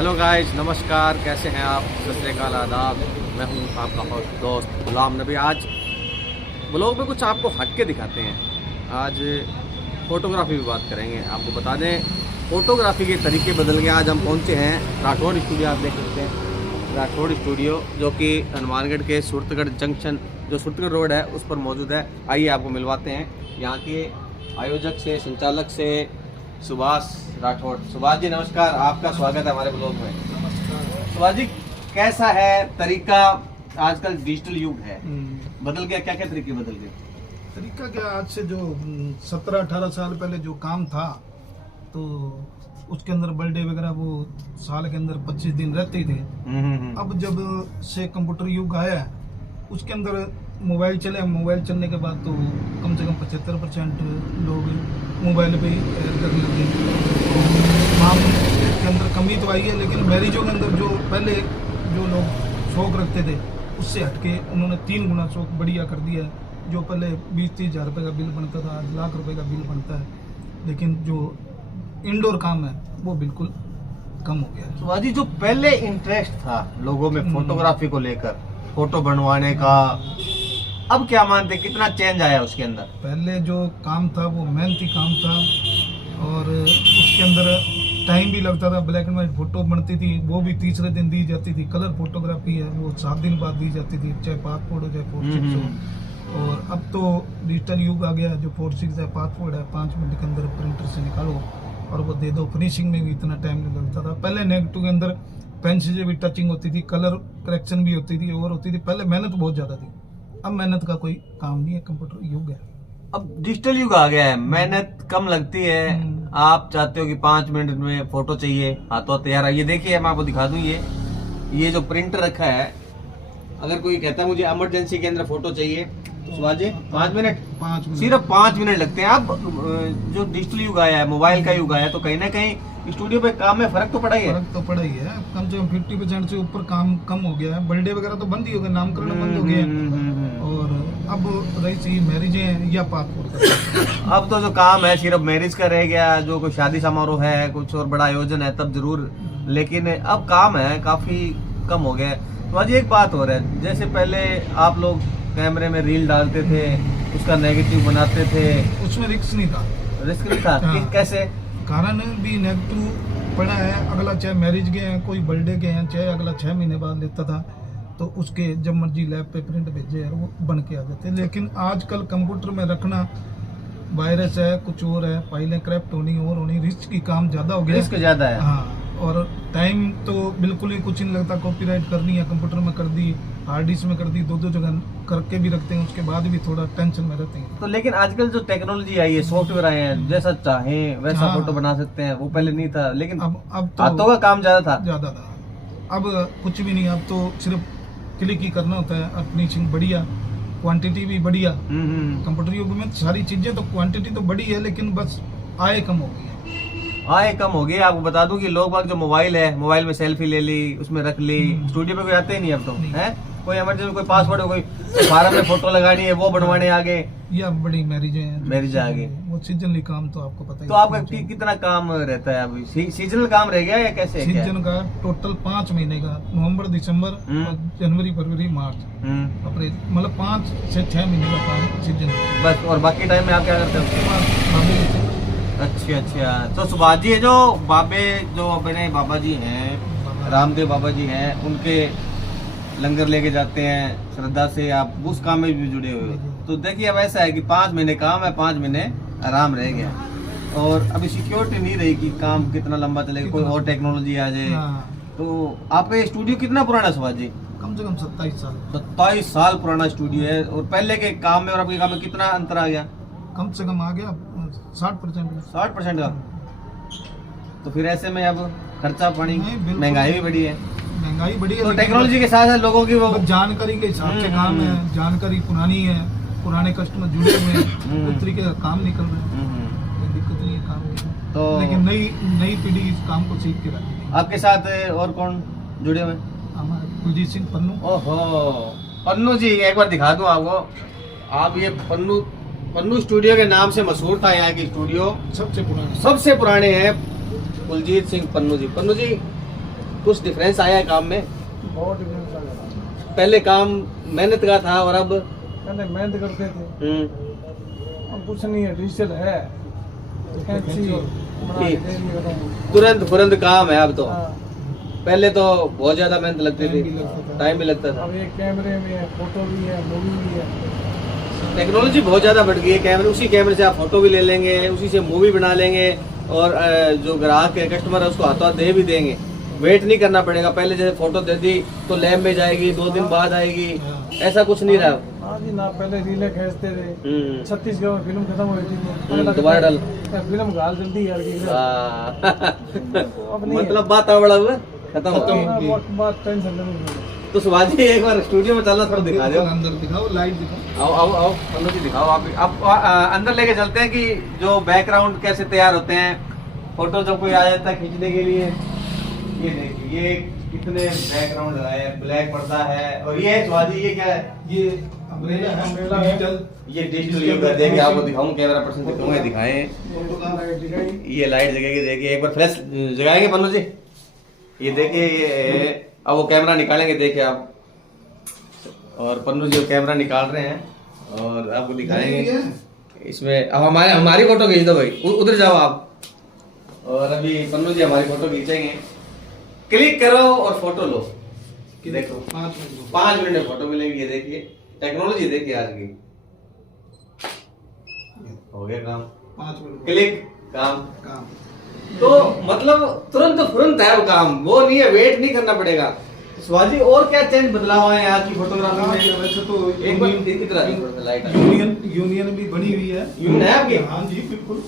Hello guys, नमस्कार। कैसे हैं आप? सत श्री अकाल, आदाब। मैं हूं आपका दोस्त गुलाम नबी। आज ब्लॉग में कुछ आपको हट के दिखाते हैं। आज फ़ोटोग्राफी की बात करेंगे। आपको बता दें, फ़ोटोग्राफी के तरीके बदल गए। आज हम पहुंचे हैं राठौड़ स्टूडियो। आप देख सकते हैं राठौड़ स्टूडियो, जो कि हनुमानगढ़ के सूरतगढ़ जंक्शन, जो सूरतगढ़ रोड है, उस पर मौजूद है। आइए आपको मिलवाते हैं यहाँ के आयोजक से, संचालक से, सुभाष राठौड़। सुभाष जी नमस्कार, आपका स्वागत है हमारे ब्लॉग में। नमस्कार। सुभाष जी, कैसा है तरीका? आजकल डिजिटल युग है, बदल गया। क्या क्या तरीके बदल गए? तरीका क्या, आज से जो 17-18 साल पहले जो काम था, तो उसके अंदर बर्थडे वगैरह वो साल के अंदर 25 दिन रहते थे। अब जब से कंप्यूटर युग आया है, उसके अंदर मोबाइल चले। मोबाइल चलने के बाद तो कम से कम 75% लोग मोबाइल पे ही करने लगे। काम के अंदर कमी तो आई है, लेकिन मैरिजों के अंदर जो पहले जो लोग शौक रखते थे, उससे हटके उन्होंने 3 गुना शौक बढ़िया कर दिया है। जो पहले 20-30 हज़ार रुपये का बिल बनता था, आज लाख रुपए का बिल बनता है। लेकिन जो इंडोर काम है वो बिल्कुल कम हो गया है। सुभाष जी, जो पहले इंटरेस्ट था लोगों में फोटोग्राफी को लेकर, फोटो बनवाने का, अब क्या मानते, कितना चेंज आया उसके अंदर? पहले जो काम था वो मेहनती काम था, और उसके अंदर टाइम भी लगता था। ब्लैक एंड वाइट फोटो बनती थी, वो भी तीसरे दिन दी जाती थी। कलर फोटोग्राफी है वो 7 दिन बाद दी जाती थी, चाहे पासपोर्ट हो चाहे 4-6 हो। और अब तो डिजिटल युग आ गया, जो 4-6 है, पासपोर्ट है, 5 मिनट के अंदर प्रिंटर से निकालो और वो दे दो। फिनिशिंग में भी इतना टाइम नहीं लगता था। पहले नेगेटिव के अंदर पेन से भी टचिंग होती थी, कलर करेक्शन भी होती थी और होती थी। पहले मेहनत बहुत ज़्यादा थी, अब मेहनत का कोई काम नहीं है, कंप्यूटर युग है। अब डिजिटल युग आ गया है, मेहनत कम लगती है। आप चाहते हो कि 5 मिनट में फोटो चाहिए, हाथों तैयार है। ये देखिए, मैं आपको दिखा दूं, ये जो प्रिंटर रखा है, अगर कोई कहता है मुझे इमरजेंसी के अंदर फोटो चाहिए, तो सुभाष जी 5 मिनट, सिर्फ 5 मिनट लगते हैं। अब जो डिजिटल युग आया है, मोबाइल का युग आया है, तो कहीं ना कहीं स्टूडियो पे काम में फर्क तो पड़ा ही है। फर्क तो पड़ा ही है। कम से कम 50% से ऊपर काम कम हो गया है। बर्थडे वगैरह तो बंद ही हो गए, नामकरण बंद हो गए। और अब रही सी मैरिजें या पासपोर्ट। अब तो जो काम है सिर्फ मैरिज का रह गया। जो कोई शादी समारोह है, कुछ और बड़ा आयोजन है, तब जरूर, लेकिन अब काम है काफी कम हो गया। तो आज एक बात हो रहा है, जैसे पहले आप लोग कैमरे में रील डालते थे, उसका नेगेटिव बनाते थे, उसमें रिस्क नहीं था। रिस्क नहीं था। हाँ। कैसे? कारण भी नेगेटिव पड़ा है। अगला चाहे मैरिज गए हैं, कोई बर्थडे गए हैं, चाहे अगला 6 महीने बाद लेता था, तो उसके जब मर्जी लैब पे प्रिंट भेजे है, वो बन के आ जाते हैं। लेकिन आजकल कंप्यूटर में रखना, वायरस है, कुछ और है, फाइलें करप्ट होनी और होनी, रिस्क की काम ज्यादा हो गया। रिस्क ज्यादा है। हाँ, और टाइम तो बिल्कुल ही कुछ नहीं लगता। कॉपीराइट करनी है, कंप्यूटर में कर दी, हार्ड डिस्क में कर दी, 2-2 जगह करके भी रखते हैं, उसके बाद भी थोड़ा टेंशन में रहते हैं। तो लेकिन आजकल जो टेक्नोलॉजी आई है, सॉफ्टवेयर आए हैं, जैसा चाहे वैसा हाँ। फोटो बना सकते हैं। वो पहले नहीं था, लेकिन अब तो हाथों का काम ज्यादा था। अब कुछ भी नहीं, अब तो सिर्फ क्लिक ही करना होता है। और फिनिशिंग बढ़िया, क्वांटिटी भी बढ़िया। कंप्यूटर युग में सारी चीजें तो क्वांटिटी तो बड़ी है, लेकिन बस आय कम हो गई है। आय कम हो गई। आपको बता दूं कि लोग बाग जो मोबाइल है, मोबाइल में सेल्फी ले ली, उसमें रख ली, स्टूडियो पे कोई आते ही नहीं अब तो है। कोई इमरजेंसी, कोई पासपोर्ट, कोई फार्म में फोटो लगानी है, वो बनवाने आ गए, या बड़ी मैरिजें हैं, मैरिज आ गई, वो सीजनली काम तो आपको पता ही। तो आपका कितना काम रहता है अभी? सीजनल काम रह गया या कैसे? सीजन का टोटल 5 महीने का, नवंबर, दिसंबर, जनवरी, फरवरी, मार्च, अप्रैल, मतलब 5 से 6 महीने का काम सीजन बस। और बाकी टाइम में आप क्या करते हो? अच्छा। तो सुभाष जी, जो बाबे, जो अपने बाबा जी हैं, रामदेव बाबा जी हैं, उनके लंगर लेके जाते हैं श्रद्धा से, आप उस काम में भी जुड़े हुए हो। तो देखिए, अब ऐसा है कि 5 महीने काम है, 5 महीने आराम रह गया, और अभी सिक्योरिटी नहीं रही कि काम कितना लंबा चलेगा, कोई और टेक्नोलॉजी आ जाए। तो आपका ये स्टूडियो कितना पुराना है सुभाष जी? कम से कम 27 साल। 27 साल पुराना स्टूडियो है। और पहले के काम में और आपके काम में कितना अंतर आ गया? कम से कम आ गया 60%। 60% का। तो फिर ऐसे में अब खर्चा पानी, महंगाई भी बढ़ी है। महंगाई बढ़ी है, तो टेक्नोलॉजी के साथ साथ लोगों की वो जानकारी के हिसाब से काम है। जानकारी पुरानी है, पुराने कस्टमर जुड़े हुए हैं, उस तरीके का काम निकल रहा है। दिक्कत नहीं है काम की। तो लेकिन नई पीढ़ी इस काम को सीख के रखी है। आपके साथ और कौन जुड़े हुए? हमारे कुलजीत सिंह पन्नू। ओहो, पन्नू जी, एक बार दिखा दूं आपको। आप ये पन्नू स्टूडियो के नाम से मशहूर था। यहाँ की स्टूडियो सबसे पुराने हैं कुलजीत सिंह पन्नू जी। पन्नू जी, कुछ डिफरेंस आया है काम में? बहुत डिफरेंस आ गया। पहले काम मेहनत का था और अब पहले मेहनत करते थे, अब कुछ नहीं है, डिजिटल है, कैंची और बना के दे दिया खत्म। तुरंत फुरंत काम है अब तो। हाँ, पहले तो बहुत ज्यादा मेहनत लगती टाइम भी थी, लगता था। टाइम भी लगता था। अब ये कैमरे में है, फोटो भी है, मूवी भी है। टेक्नोलॉजी बहुत ज्यादा बढ़ गई है। कैमरे, उसी कैमरे से आप फोटो भी ले लेंगे, उसी से मूवी बना लेंगे और जो ग्राहक है, कस्टमर है, उसको हाथों हाथ दे भी देंगे। वेट नहीं करना पड़ेगा। पहले जैसे फोटो दे दी तो लैब में जाएगी, 2 दिन बाद आएगी, ऐसा कुछ नहीं रहा। हाँ जी ना, पहले रीले खींचते थे, छत्तीसगढ़ में फिल्म खत्म हुई थी, दोबारा डाल फिल्म घाल जल्दी यार की अब नहीं है। मतलब बात बड़ा हुआ खत्म हो गई। वक्त बाद टेंशन नहीं। तो सुभाष जी एक बार स्टूडियो में चलना, थोड़ा दिखा दो। अंदर दिखाओ, लाइट दिखाओ। आओ आओ आओ पन्नू जी दिखाओ। आप अंदर लेके चलते हैं कि जो बैकग्राउंड कैसे तैयार होते हैं। फोटो जब कोई आ जाता है खींचने के लिए, ये देखिए ये कितने बैकग्राउंड लगाए हैं, ब्लैक पर्दा है। और ये है सुभाष जी, ये क्या है? ये अम्ब्रेला है, डिजिटल। ये डिजिटल युग है। देखिए आपको दिखाऊं, कैमरा पर्सन दिखाऊंगा, दिखाएं। ये लाइट जगेगी, देखिए एक बार फ्लैश जगाएंगे पन्नू जी। ये देखिए, ये अब वो कैमरा निकालेंगे, देखिए आप। और पन्नू जी वो कैमरा निकाल रहे हैं और आपको दिखाएंगे इसमें। अब हमारी फोटो खींच दो भाई, उधर जाओ आप। और अभी पन्नू जी हमारी फोटो खींचेंगे। क्लिक करो और फोटो लो। देखो 5 मिनट में फोटो मिलेगी। ये देखिए टेक्नोलॉजी, देखिए आज की। हो गया काम, 5 मिनट क्लिक, काम। तो मतलब तुरंत फुरंत है वो काम, वो नहीं है, वेट नहीं करना पड़ेगा। तो सुभाष जी और क्या चेंज बदलाव आए हैं आपकी फोटोग्राफी में? वैसे तो एक बार इधर लाइट यूनियन भी बनी हुई है। यूनियन है आपकी? हाँ जी बिल्कुल।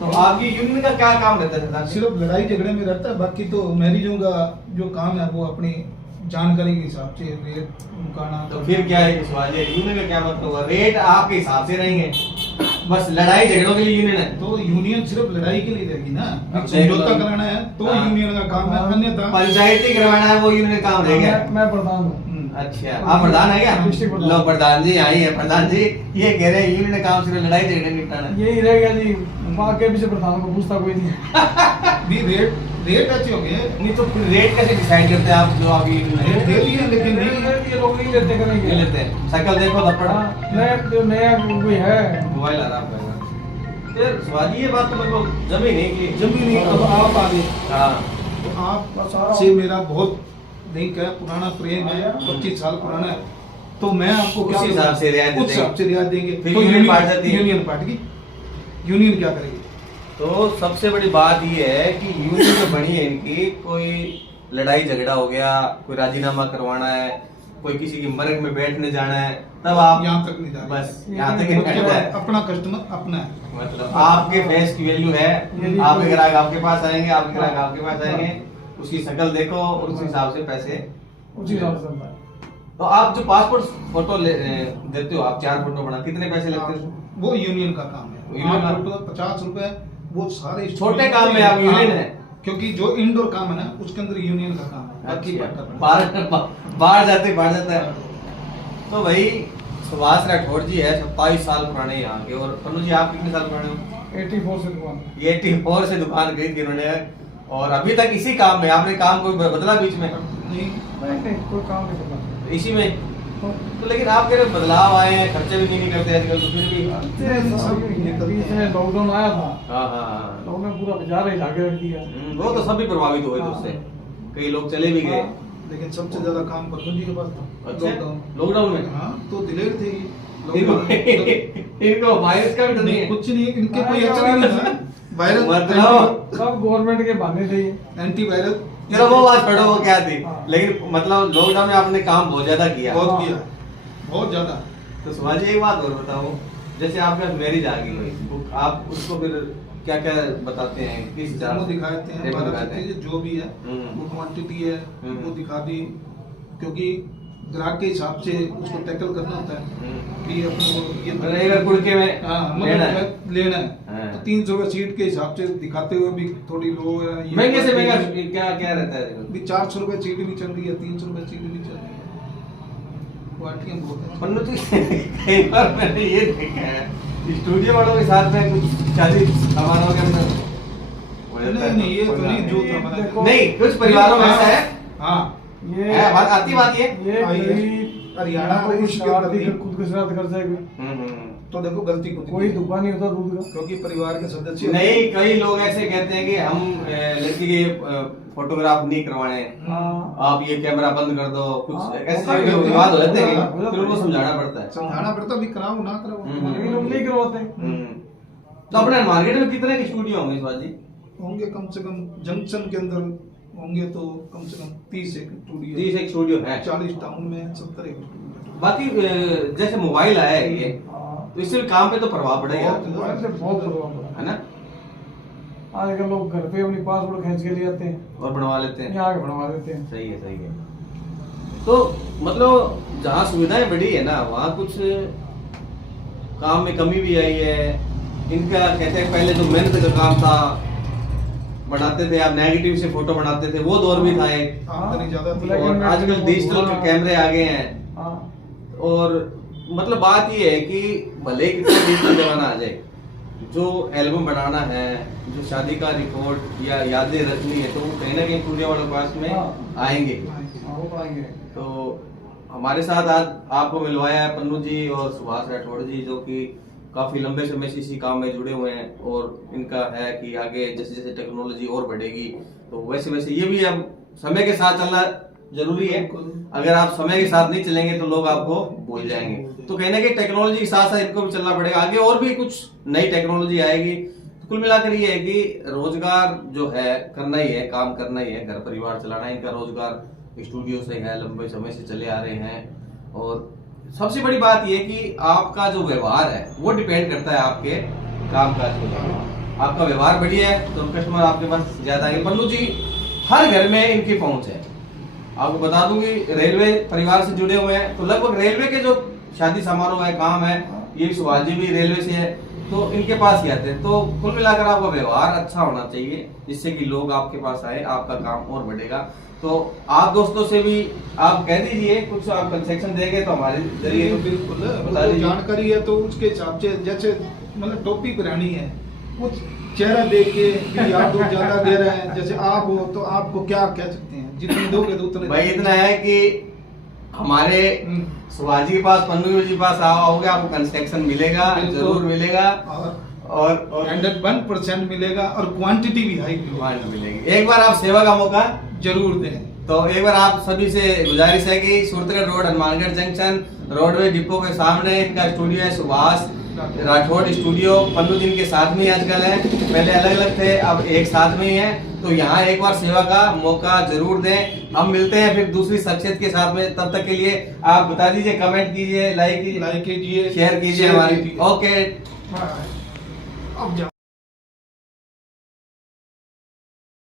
तो आपकी यूनियन का क्या काम रहता है? सिर्फ लड़ाई झगड़े में रहता है, बाकी तो मैरिजों का जो काम है वो अपनी जानकारी के हिसाब से रेट मुकाना। तो फिर क्या है सुभाष जी, यूनियन का क्या मतलब हुआ? रेट आपके हिसाब से रहेंगे, बस लड़ाई झगड़ों के लिए यूनियन है। तो यूनियन सिर्फ लड़ाई के लिए रहेगी ना, अब समझौता कराना है तो हाँ। यूनियन का काम है, अन्यथा पंचायती करवाना है वो यूनियन का काम रहेगा। मैं प्रधान हूँ। अच्छा, आप प्रधान है क्या? डिस्ट्रिक्ट प्रधान। लो प्रधान जी आई है। प्रधान जी ये कह रहे हैं यूनियन का काम सिर्फ लड़ाई झगड़े निपटाना है। यही रहेगा जी, बाकी पीछे प्रधान को पूछता कोई नहीं। भी रेट अच्छे हो गए। नहीं तो फिर रेट कैसे डिसाइड करते हैं आप? जो आप रेट दे दिए लेकिन ये लोग नहीं लेते, करेंगे नहीं लेते हैं। शक्ल देखो थप्पड़। नया जो नया कोई है मोबाइल आ रहा है फिर सुभाष जी, ये बात तो मेरे को जमी नहीं की। जमी नहीं। अब आप आ गए। हाँ, तो आप से मेरा बहुत लिंक है, पुराना प्रेम है, 25 साल पुराना है। तो मैं आपको उस हिसाब से रियायत उस हिसाब से रियायत देंगे। फिर तो यूनियन पार्ट जाती है। यूनियन पार्ट की यूनियन क्या करेगी? तो सबसे बड़ी बात ये है कि यूनियन जो बनी है इनकी, कोई लड़ाई झगड़ा हो गया, कोई राजीनामा करवाना है, कोई किसी की मर्ग में बैठने जाना है, तब आप यहाँ तक नहीं जा रहे। बस यहाँ तक ही बैठता है। अपना कस्टमर अपना है, मतलब आपके फेस की वैल्यू है। आपके ग्राहक आपके पास आएंगे, आपके ग्राहक आपके पास आएंगे, उसकी शक्ल देखो और उस हिसाब से पैसे उसी हिसाब से चलता है। तो आप जो पासपोर्ट फोटो देते हो, आप 4 फोटो बना, कितने पैसे लगते हैं? वो यूनियन का काम है। यूनियन का 50 रुपए, वो सारे छोटे काम में आप यूनियन है। क्योंकि जो इंडोर काम है ना, उसके अंदर यूनियन का काम है। बाकी बाहर जाते बाहर जाता है। तो भाई सुभाष राठौर जी है, 27 साल पुराने यहाँ के। और पन्नू जी आप कितने साल पुराने हो? 84 से दुकान। 84 से दुकान खरीद उन्होंने, और अभी तक इसी काम में। आपने काम कोई बदला बीच में? नहीं कोई काम नहीं बदला इसी में। तो लेकिन आप कह रहे बदलाव आए हैं, खर्चे भी नहीं करते आजकल, तो फिर भी लॉकडाउन आया था। हाँ, लॉकडाउन पूरा बाजार हिला के रख दिया। वो तो सभी प्रभावित हुए थे उससे, कई लोग चले भी गए। लेकिन सबसे ज्यादा काम पन्नू जी के पास था। अच्छा, लॉकडाउन में? हाँ, तो दिलेर थे इनको वायरस का भी डर नहीं है? कुछ नहीं, इनके कोई एक्शन नहीं था। वायरस मतलब सब गवर्नमेंट के बहाने थे, एंटी वायरस। चलो वो बात छोड़ो, वो क्या थी। हाँ। लेकिन मतलब लॉकडाउन में आपने काम बहुत ज्यादा किया। बहुत किया, बहुत ज्यादा। तो सुभाष जी एक बात और बताओ, जैसे आपका मैरिज आ गई भाई, आप उसको फिर क्या क्या बताते हैं? किस डेमो दिखाते हैं, डेमो दिखाते हैं, जो भी है वो क्वांटिटी है वो दिखा दी। क्योंकि ग्राहक के हिसाब से उसको टैकल करना होता है कि अपने को ये कुड़के में लेना है। हाँ। तो 300 रुपए सीट के हिसाब से दिखाते हुए भी थोड़ी लो है। महंगे से महंगा क्या क्या रहता है? भी 400 रुपए सीट भी चल रही है, 300 रुपए सीट भी चल रही है। क्वालिटी बहुत है। पन्नू जी कई बार मैंने ये देखा है स्टूडियो वालों के साथ में कुछ शादी सामानों के अंदर नहीं ये तो नहीं, जो था नहीं, कुछ परिवारों में ऐसा है हाँ ये है, बात आती बात ये ये आई है। कोई हरियाणा कोई में इसके शरारती अंदर फिर खुद के श्राद्ध कर जाएगा। तो देखो गलती खुद की कोई है। दुकान नहीं होता दूध का। क्योंकि परिवार के सदस्य नहीं, कई लोग ऐसे कहते हैं कि हम लड़की के फोटोग्राफ नहीं करवाए, हाँ। आप ये कैमरा बंद कर दो, कुछ हाँ, ऐसे होता है, विवाद हो जाते हैं, हो जाता फिर उनको है। समझाना पड़ता है। समझाना पड़ता भी कराओ ना कराओ लेकिन लोग नहीं करवाते। तो अपने मार्केट में कितने के स्टूडियो होंगे शिवाजी जी? होंगे कम से कम जंक्शन के अंदर होंगे तो कम से कम 30 एक स्टूडियो, 30 एक स्टूडियो है। 40 टाउन में 70 एक स्टूडियो। बाकी जैसे मोबाइल आया है ये, हाँ। तो इससे भी काम पे तो प्रभाव पड़ेगा, मोबाइल से बहुत प्रभाव पड़ा है ना? आजकल लोग घर पे अपनी पासपोर्ट खींच के ले जाते हैं, और बनवा लेते हैं। यहाँ आके बनवा देते हैं। सही है, सही है। तो मतलब जहाँ सुविधाएं बढ़ी है ना, वहाँ कुछ काम में कमी भी आई है। इनका कहते हैं पहले जो मेहनत का काम था, बनाते थे आप नेगेटिव से फोटो बनाते थे, वो दौर भी था एक। आमदनी ज्यादा थी। ब्लैक एंड और व्हाइट आजकल में डिजिटल बहुत कैमरे आ गए हैं। हाँ। और मतलब बात ये है कि भले ही कितना डिजिटल जमाना आ जाए, जो एल्बम बनाना है, जो शादी का रिकॉर्ड या यादें रखनी है, तो वो कहीं ना कहीं स्टूडियो वालों के पास में हाँ। आएंगे। हाँ, वो पाएंगे। तो हमारे साथ आज आपको मिलवाया है पन्नू जी और सुभाष राठौड़ जी, जो कि काफी लंबे समय से इसी काम में जुड़े हुए हैं। और इनका है कि आगे जैसे जैसे टेक्नोलॉजी और बढ़ेगी, तो वैसे वैसे ये भी अब समय के साथ चलना जरूरी है। अगर आप समय के साथ नहीं चलेंगे तो लोग आपको भूल जाएंगे। तो कहीं ना कहीं टेक्नोलॉजी के साथ साथ इनको भी चलना पड़ेगा। आगे और भी कुछ नई टेक्नोलॉजी आएगी। तो कुल मिलाकर ये है कि रोजगार जो है करना ही है, काम करना ही है, घर परिवार चलाना है। इनका रोजगार स्टूडियो से है, लंबे समय से चले आ रहे हैं। और सबसे बड़ी बात यह कि आपका जो व्यवहार है वो डिपेंड करता है आपके काम काज को। आपका व्यवहार बढ़िया है तो कस्टमर आपके पास ज्यादा आएंगे। पन्नू जी हर घर में इनकी पहुंच है। आपको बता दूं कि रेलवे परिवार से जुड़े हुए हैं, तो लगभग रेलवे के जो शादी समारोह है, काम है, ये सुभाष जी भी रेलवे से है, तो इनके पास ही आते हैं। तो कुल मिलाकर आपका व्यवहार अच्छा होना चाहिए, जिससे कि लोग आपके पास आए, आपका काम और बढ़ेगा। तो आप दोस्तों से भी आप कह दीजिए, कुछ आप कंसेक्शन देंगे तो हमारे जरिए बिल्कुल बता वो दीजिए। जानकारी है तो उसके हिसाब से, जैसे मतलब टोपी पहनानी है, वो चेहरा देख के भी आप लोग ज्यादा दे रहे हैं। जैसे आप हो तो आपको क्या कह सकते हैं, जितने दोगे तो उतने। भाई इतना है कि हमारे सुभाष जी के पास, पन्नू जी के पास आओगे, आपको कंसेक्शन मिलेगा, जरूर मिलेगा। और 101% मिलेगा और क्वांटिटी भी हाई मिलेगी। एक बार आप सेवा का मौका जरूर दें। तो एक बार आप सभी से गुजारिश है कि Suratgarh road, Hanumangarh junction, roadway depot के सामने इनका स्टूडियो है, सुभाष राठौड़ स्टूडियो। पन्नू दिन के साथ में आजकल है, पहले अलग अलग थे, अब एक साथ में ही है। तो यहाँ एक बार सेवा का मौका जरूर दें। हम मिलते हैं फिर दूसरी शख्सियत के साथ में। तब तक के लिए आप बता दीजिए, कमेंट कीजिए, लाइक कीजिए, कीजिए, शेयर कीजिए हमारी। ओके। अब